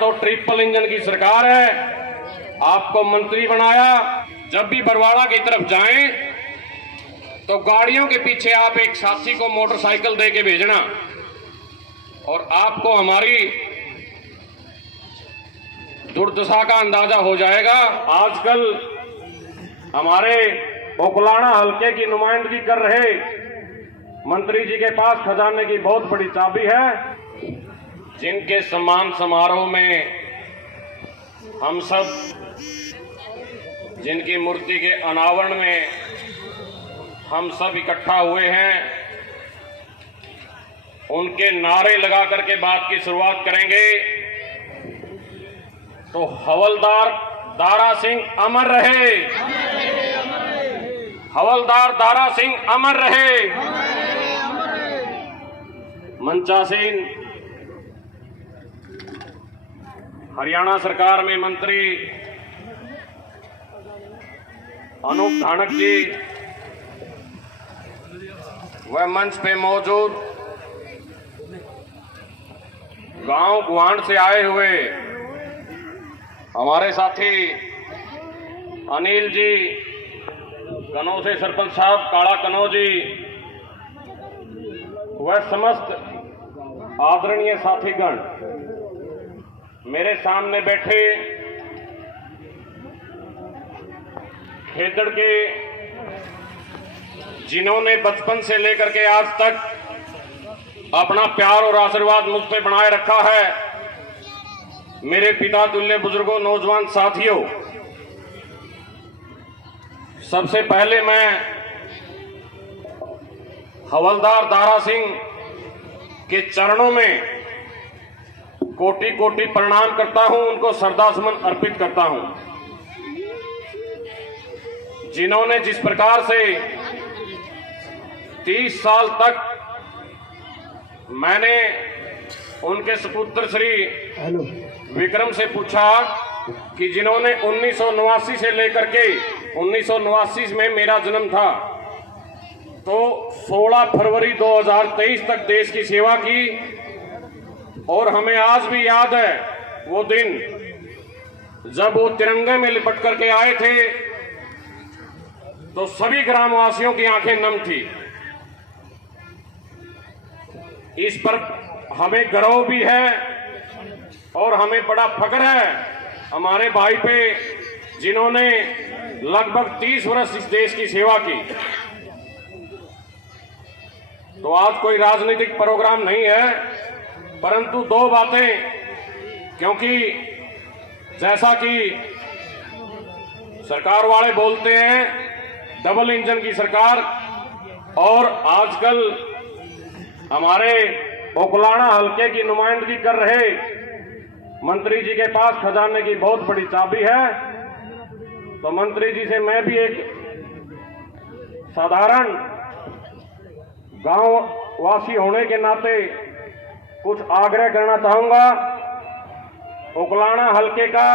तो triple engine की सरकार है, आपको मंत्री बनाया। जब भी बरवाड़ा की तरफ जाएं तो गाड़ियों के पीछे आप एक साथी को मोटरसाइकिल दे के भेजना, और आपको हमारी दुर्दशा का अंदाजा हो जाएगा। आजकल हमारे ओकलाना हलके की नुमाइंदगी कर रहे मंत्री जी के पास खजाने की बहुत बड़ी चाबी है, जिनके सम्मान समारोह में हम सब, जिनकी मूर्ति के अनावरण में हम सब इकट्ठा हुए हैं, उनके नारे लगा करके बात की शुरुआत करेंगे। तो हवलदार दारा सिंह अमर रहे, हवलदार दारा सिंह अमर रहे। मंचासीन हरियाणा सरकार में मंत्री अनूप धानक जी वह मंच पे मौजूद गांव गुहांड से आए हुए हमारे साथी अनिल जी, कनौ से सरपंच साहब काला कनौ जी, वह समस्त आदरणीय साथीगण, मेरे सामने बैठे खेतड़ के, जिन्होंने बचपन से लेकर के आज तक अपना प्यार और आशीर्वाद मुझ पे बनाए रखा है, मेरे पिता तुल्य बुजुर्गों, नौजवान साथियों, सबसे पहले मैं हवलदार दारा सिंह के चरणों में कोटि कोटि प्रणाम करता हूं, उनको श्रद्धासुमन अर्पित करता हूं, जिन्होंने जिस प्रकार से 30 साल तक मैंने उनके सुपुत्र श्री विक्रम से पूछा कि जिन्होंने 1989 से लेकर के 1989 में मेरा जन्म था, तो 16 फरवरी 2023 तक देश की सेवा की, और हमें आज भी याद है वो दिन जब वो तिरंगे में लिपट करके आए थे, तो सभी ग्रामवासियों की आंखें नम थी। इस पर हमें गर्व भी है और हमें बड़ा फख्र है हमारे भाई पे, जिन्होंने लगभग 30 वर्ष इस देश की सेवा की। तो आज कोई राजनीतिक प्रोग्राम नहीं है, परंतु दो बातें, क्योंकि जैसा कि सरकार वाले बोलते हैं डबल इंजन की सरकार, और आजकल हमारे ओकलाना हलके की नुमाइंदगी कर रहे मंत्री जी के पास खजाने की बहुत बड़ी चाबी है। तो मंत्री जी से मैं भी एक साधारण गांव वासी होने के नाते कुछ आग्रह करना चाहूंगा। ओकलाना हलके का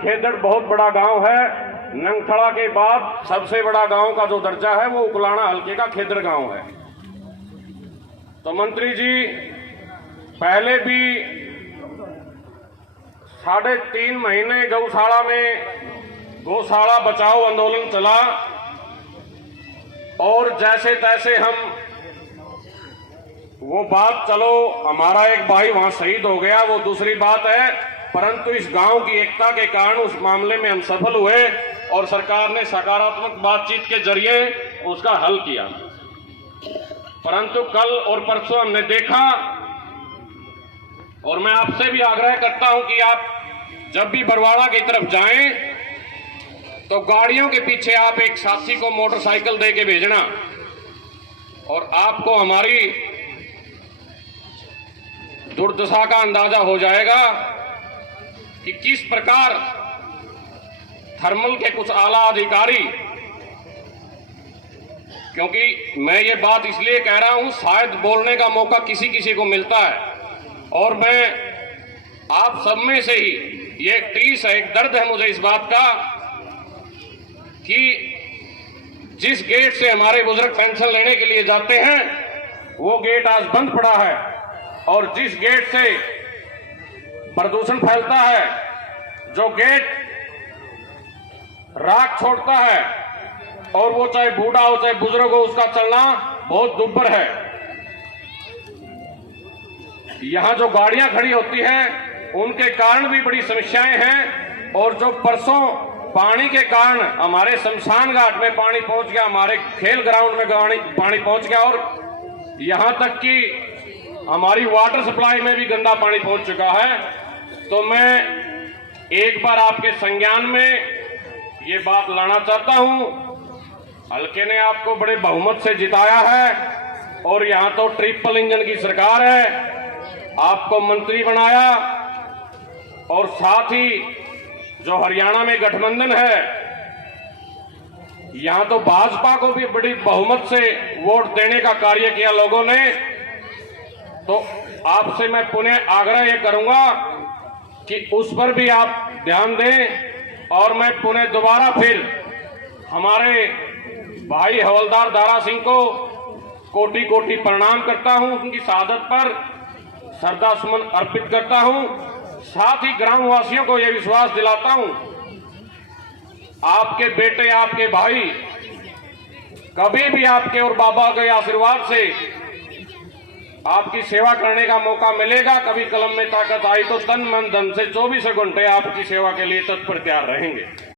खेदड़ बहुत बड़ा गांव है, नंगथड़ा के बाद सबसे बड़ा गांव का जो दर्जा है वो ओकलाना हलके का खेदड़ गांव है। तो मंत्री जी, पहले भी 3.5 महीने गौशाला में गौशाला बचाओ आंदोलन चला, और जैसे तैसे हम वो बात, चलो हमारा एक भाई वहां शहीद हो गया वो दूसरी बात है, परंतु इस गांव की एकता के कारण उस मामले में हम सफल हुए और सरकार ने सकारात्मक बातचीत के जरिए उसका हल किया। परंतु कल और परसों हमने देखा, और मैं आपसे भी आग्रह करता हूं कि आप जब भी बरवाड़ा की तरफ जाएं तो गाड़ियों के पीछे आप एक साथी को मोटरसाइकिल दे के भेजना, और आपको हमारी दुर्दशा का अंदाजा हो जाएगा कि किस प्रकार थर्मल के कुछ आला अधिकारी, क्योंकि मैं ये बात इसलिए कह रहा हूं, शायद बोलने का मौका किसी किसी को मिलता है, और मैं आप सब में से ही ये एक टीस है, एक दर्द है मुझे इस बात का कि जिस गेट से हमारे बुजुर्ग पेंशन लेने के लिए जाते हैं वो गेट आज बंद पड़ा है, और जिस गेट से प्रदूषण फैलता है, जो गेट राख छोड़ता है, और वो चाहे बूढ़ा हो चाहे बुजुर्ग हो, उसका चलना बहुत दुर्भर है। यहां जो गाड़ियां खड़ी होती हैं उनके कारण भी बड़ी समस्याएं हैं, और जो परसों पानी के कारण हमारे शमशान घाट में पानी पहुंच गया, हमारे खेल ग्राउंड में पानी पहुंच गया, और यहां तक कि हमारी वाटर सप्लाई में भी गंदा पानी पहुंच चुका है। तो मैं एक बार आपके संज्ञान में ये बात लाना चाहता हूं। हल्के ने आपको बड़े बहुमत से जिताया है, और यहां तो ट्रिपल इंजन की सरकार है, आपको मंत्री बनाया, और साथ ही जो हरियाणा में गठबंधन है, यहां तो भाजपा को भी बड़ी बहुमत से वोट देने का कार्य किया लोगों ने। तो आपसे मैं पुनः आग्रह ये करूंगा कि उस पर भी आप ध्यान दें, और मैं पुनः दोबारा फिर हमारे भाई हवलदार दारा सिंह को कोटि कोटि प्रणाम करता हूं, उनकी शहादत पर श्रद्धा सुमन अर्पित करता हूं। साथ ही ग्रामवासियों को यह विश्वास दिलाता हूं, आपके बेटे आपके भाई कभी भी आपके और बाबा के आशीर्वाद से आपकी सेवा करने का मौका मिलेगा। कभी कलम में ताकत आई तो तन मन धन से 24 घंटे आपकी सेवा के लिए तत्पर तैयार रहेंगे।